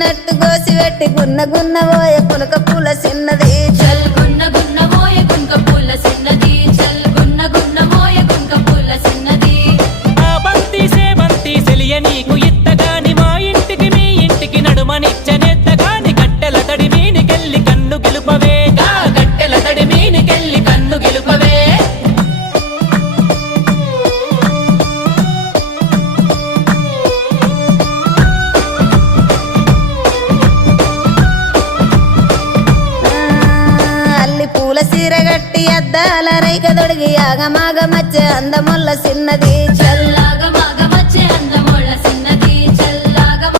ఎరిగినట్టు గోసి పెట్టి గున్న గున్న పోయ పులక పూల చిన్నది చల్ గున్న గున్న మోయ గుంక పూల సిన్నది చల్ గున్న గున్న మోయ గుంక పూల సిన్నది ఆ బంతి సేబంతి సెలియ నీకు ఇత్తగాని మా ఇంటికి మీ ఇంటికి నడుమనిచ్చనెత్తగాని గట్టెల తడి మీనికెళ్ళి కన్ను గెలుపవే గా గట్టెల తడి మీనికెళ్ళి కన్ను గెలుపవే అల్లి పూల సీర గట్టి అద్దాల రైక దొడిగి ఆగమాగ మధ్య అందముల్ల చిన్నది చల్ల